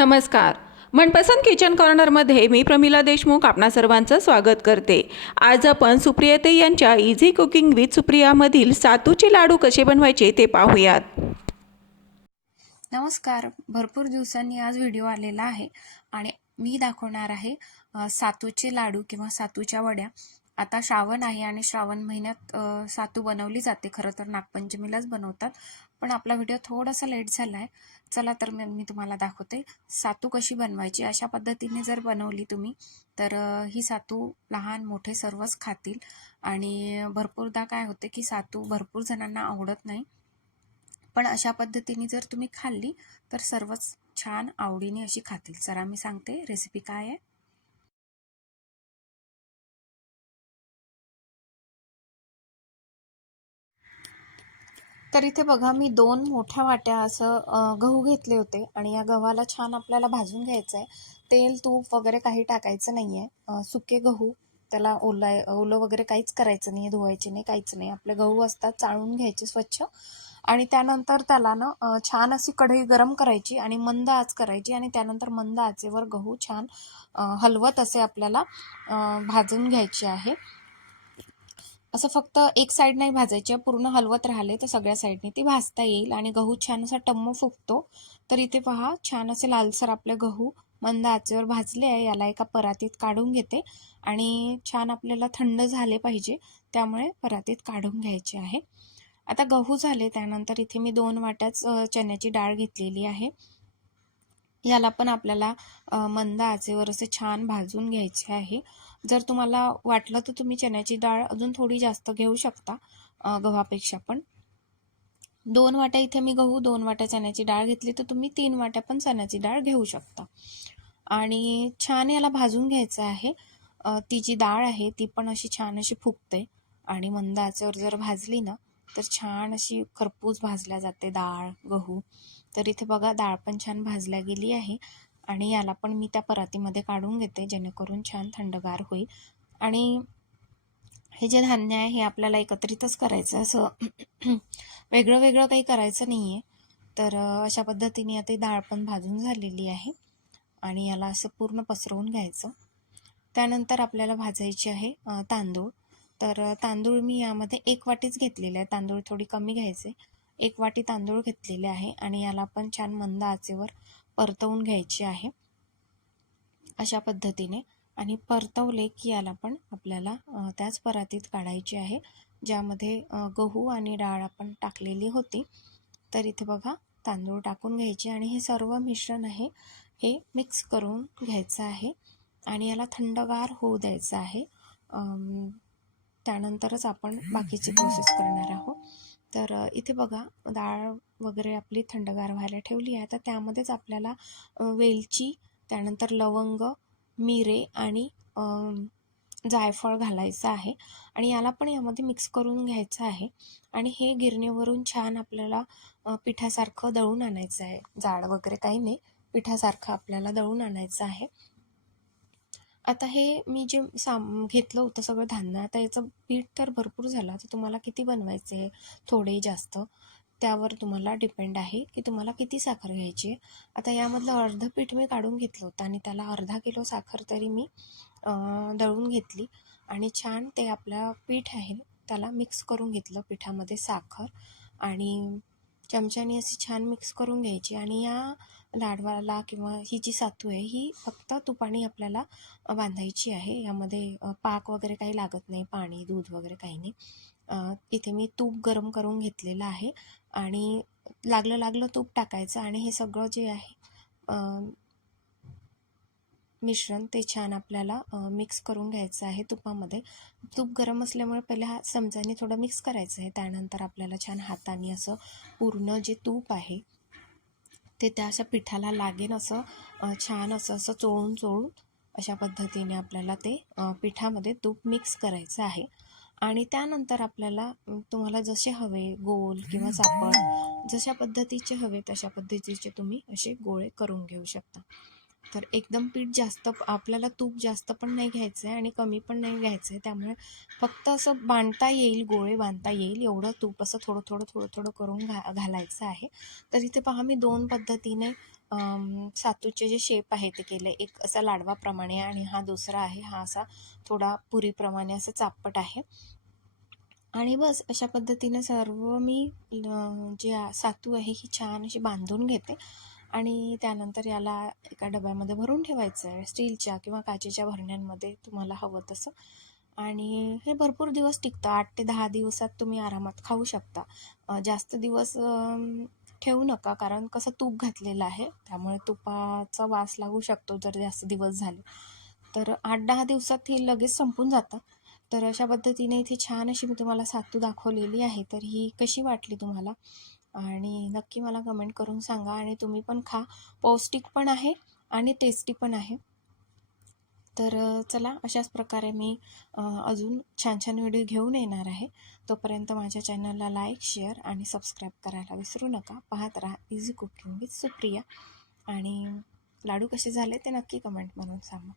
नमस्कार. मनपसंत किचन कॉर्नरमध्ये मी प्रमिला देशमुख आपणा सर्वांचं स्वागत करते. आज आपण सुप्रियाते यांच्या इझी कुकिंग विथ सुप्रियामधील सातूचे लाडू कसे बनवायचे ते पाहूयात. नमस्कार. भरपूर दिवसांनी आज व्हिडिओ आलेला आहे आणि मी दाखवणार आहे सातूचे लाडू किंवा सातूच्या वड्या. आता श्रावण आहे आणि श्रावण महिन्यात सातू बनवली जाते. खरं तर नागपंचमीलाच बनवतात. पण आपला व्हिडिओ थोडासा लेट झाला आहे चला तर मग मी तुम्हाला दाखवते. सातू कशी बनवायची? अशा पद्धतीने जर बनवली तुम्ही तर ही सातू लहान मोठे सर्वच खातील. आणि भरपूरदा काय होते की सातू भरपूर जणांना आवडत नाही. पण अशा पद्धतीने जर तुम्ही खाल्ली तर सर्वच छान आवडीने अशी खातील. जरा मी सांगते रेसिपी काय आहे. तर इथे बघा मी दोन मोठ्या वाट्या असं गहू घेतले होते आणि या गव्हाला छान आपल्याला भाजून घ्यायचं आहे तेल तूप वगैरे काही टाकायचं नाही आहे सुके गहू त्याला ओलाय ओलं वगैरे काहीच करायचं नाही धुवायचे नाही काहीच नाही. आपले गहू असतात चाळून घ्यायचे स्वच्छ. आणि त्यानंतर त्याला ना छान अशी कढई गरम करायची आणि मंद आच करायची आणि त्यानंतर मंद आचेवर गहू छान हलवत असे आपल्याला भाजून घ्यायचे आहे. असं फक्त एक साईड नाही भाजायची पूर्ण हलवत राहिले तर सगळ्या साईडने ती भाजता येईल आणि गहू छान असा टम्म फुगतो. तर इथे पहा छान असे लालसर आपले गहू मंद आचेवर भाजले आहे. याला एका परातीत काढून घेते आणि छान आपल्याला थंड झाले पाहिजे त्यामुळे परातीत काढून घ्यायचे आहे. आता गहू झाले त्यानंतर इथे मी दोन वाट्याच चण्याची डाळ घेतलेली आहे. याला पण आपल्याला मंद आचेवर असे छान भाजून घ्यायचे आहे. जर तुम्हाला वाटलं तर तुम्ही चण्याची डाळ अजून थोडी जास्त घेऊ शकता गव्हापेक्षा पण. दोन वाट्या इथे मी गहू दोन वाट्या चण्याची डाळ घेतली तर तुम्ही तीन वाट्या पण चण्याची डाळ घेऊ शकता. आणि छान याला भाजून घ्यायचं आहे. ती जी डाळ आहे ती पण अशी छान अशी फुगते आणि मंद आचेवर जर भाजली ना तर छान अशी खरपूस भाजल्या जाते डाळ गहू. तर इथे बघा डाळ पण छान भाजल्या गेली आहे. आणि याला पण मी त्या परातीमध्ये काढून घेते जेणेकरून छान थंडगार होईल. आणि हे जे धान्य आहे हे आपल्याला एकत्रितच करायचं असं वेगळं वेगळं काही करायचं नाही आहे तर अशा पद्धतीने आता डाळ पण भाजून झालेली आहे. आणि याला असं पूर्ण पसरवून घ्यायचं. त्यानंतर आपल्याला भाजायचे आहे तांदूळ. तर तांदूळ मी यामध्ये एक वाटीच घेतलेले आहे. तांदूळ थोडी कमी घ्यायचे. एक वाटी तांदूळ घेतलेले आहे. आणि याला पण छान मंद आचेवर परतवून घ्यायची आहे. अशा पद्धतीने आणि परतवले की याला पण आपल्याला त्याच परातीत काढायची आहे. ज्यामध्ये गहू आणि डाळ आपण टाकलेली होती. तर इथे बघा तांदूळ टाकून घ्यायचे आणि हे सर्व मिश्रण आहे हे मिक्स करून घ्यायचं आहे. आणि याला थंडगार होऊ द्यायचं आहे. त्यानंतरच आपण बाकीची प्रोसेस करणार आहोत. तर इथे बघा डाळ वगैरे आपली थंडगार व्हायला ठेवली आहे. तर त्यामध्येच आपल्याला वेलची त्यानंतर लवंग मिरे आणि जायफळ घालायचं आहे. आणि याला पण यामध्ये मिक्स करून घ्यायचं आहे. आणि हे गिरणीवरून छान आपल्याला पिठासारखं दळून आणायचं आहे. जाड वगैरे काही नाही. पिठासारखं आपल्याला दळून आणायचं आहे. आता हे मी जे साम घेतलं होतं सगळं धान्य आता याचं पीठ तर भरपूर झालं. तर तुम्हाला किती बनवायचे आहे थोडे जास्त त्यावर तुम्हाला डिपेंड आहे की तुम्हाला किती साखर घ्यायची आहे. आता यामधलं अर्ध पीठ मी काढून घेतलं होतं आणि त्याला अर्धा किलो साखर तरी मी दळून घेतली आणि छान ते आपलं पीठ आहे त्याला मिक्स करून घेतलं पिठामध्ये साखर आणि चमच्याने अशी छान मिक्स करून घ्यायची आणि या लाडवाला किंवा ही जी सातू आहे ही फक्त तुपाने आपल्याला बांधायची आहे. यामध्ये पाक वगैरे काही लागत नाही पाणी दूध वगैरे काही नाही. इथे मी तूप गरम करून घेतलेलं आहे आणि लागलं लागलं तूप टाकायचं आणि हे सगळं जे आहे मिश्रण ते छान आपल्याला मिक्स करून घ्यायचं आहे तुपामध्ये. तूप गरम असल्यामुळे पहिले हा समजाने थोडं मिक्स करायचं आहे. त्यानंतर आपल्याला छान हाताने असं पूर्ण जे तूप आहे ते त्या अशा पिठाला लागेल असं छान असं असं चोळून चोळून अशा पद्धतीने आपल्याला ते पिठामध्ये तूप मिक्स करायचं आहे. आणि त्यानंतर आपल्याला तुम्हाला जसे हवे गोल किंवा चापड जशा पद्धतीचे हवे तशा पद्धतीचे तुम्ही असे गोळे करून घेऊ शकता. तर एकदम पीठ जास्त आपल्याला तूप जास्त पण नाही घ्यायचं आहे आणि कमी पण नाही घ्यायचं आहे. त्यामुळे फक्त असं बांधता येईल गोळे बांधता येईल एवढं तूप असं थोडं थोडं थोडं थोडं करून घा घालायचं आहे. तर इथे पहा मी दोन पद्धतीने सातूचे जे शेप आहे ते केले. एक असा लाडवाप्रमाणे आणि हा दुसरा आहे. हा असा थोडा पुरीप्रमाणे असं चापट आहे. आणि बस अशा पद्धतीने सर्व मी जे सातू आहे ही छान अशी बांधून घेते. आणि त्यानंतर याला एका डब्यामध्ये भरून ठेवायचं आहे स्टीलच्या किंवा काचेच्या भरण्यांमध्ये तुम्हाला हवं तसं. आणि हे भरपूर दिवस टिकतं. आठ ते दहा दिवसात तुम्ही आरामात खाऊ शकता. जास्त दिवस ठेवू नका. कारण कसं तूप घातलेलं आहे. त्यामुळे तुपाचा वास लागू शकतो जर जास्त दिवस झाले. तर आठ दहा दिवसात ही लगेच संपून जातं. तर अशा पद्धतीने इथे छान अशी मी तुम्हाला सातू दाखवलेली आहे. तर ही कशी वाटली तुम्हाला? आणि नक्की मला कमेंट करून सांगा आणि तुम्ही पण खा. पौष्टिक पण आहे आणि टेस्टी पण आहे. तर चला अशाच प्रकारे मी अजून छान छान व्हिडिओ घेऊन येणार आहे. तोपर्यंत माझ्या चॅनलला लाईक शेअर आणि सबस्क्राईब करायला विसरू नका. पाहत राहा इझी कुकिंग विथ सुप्रिया आणि लाडू कसे झाले ते नक्की कमेंट म्हणून सांगा.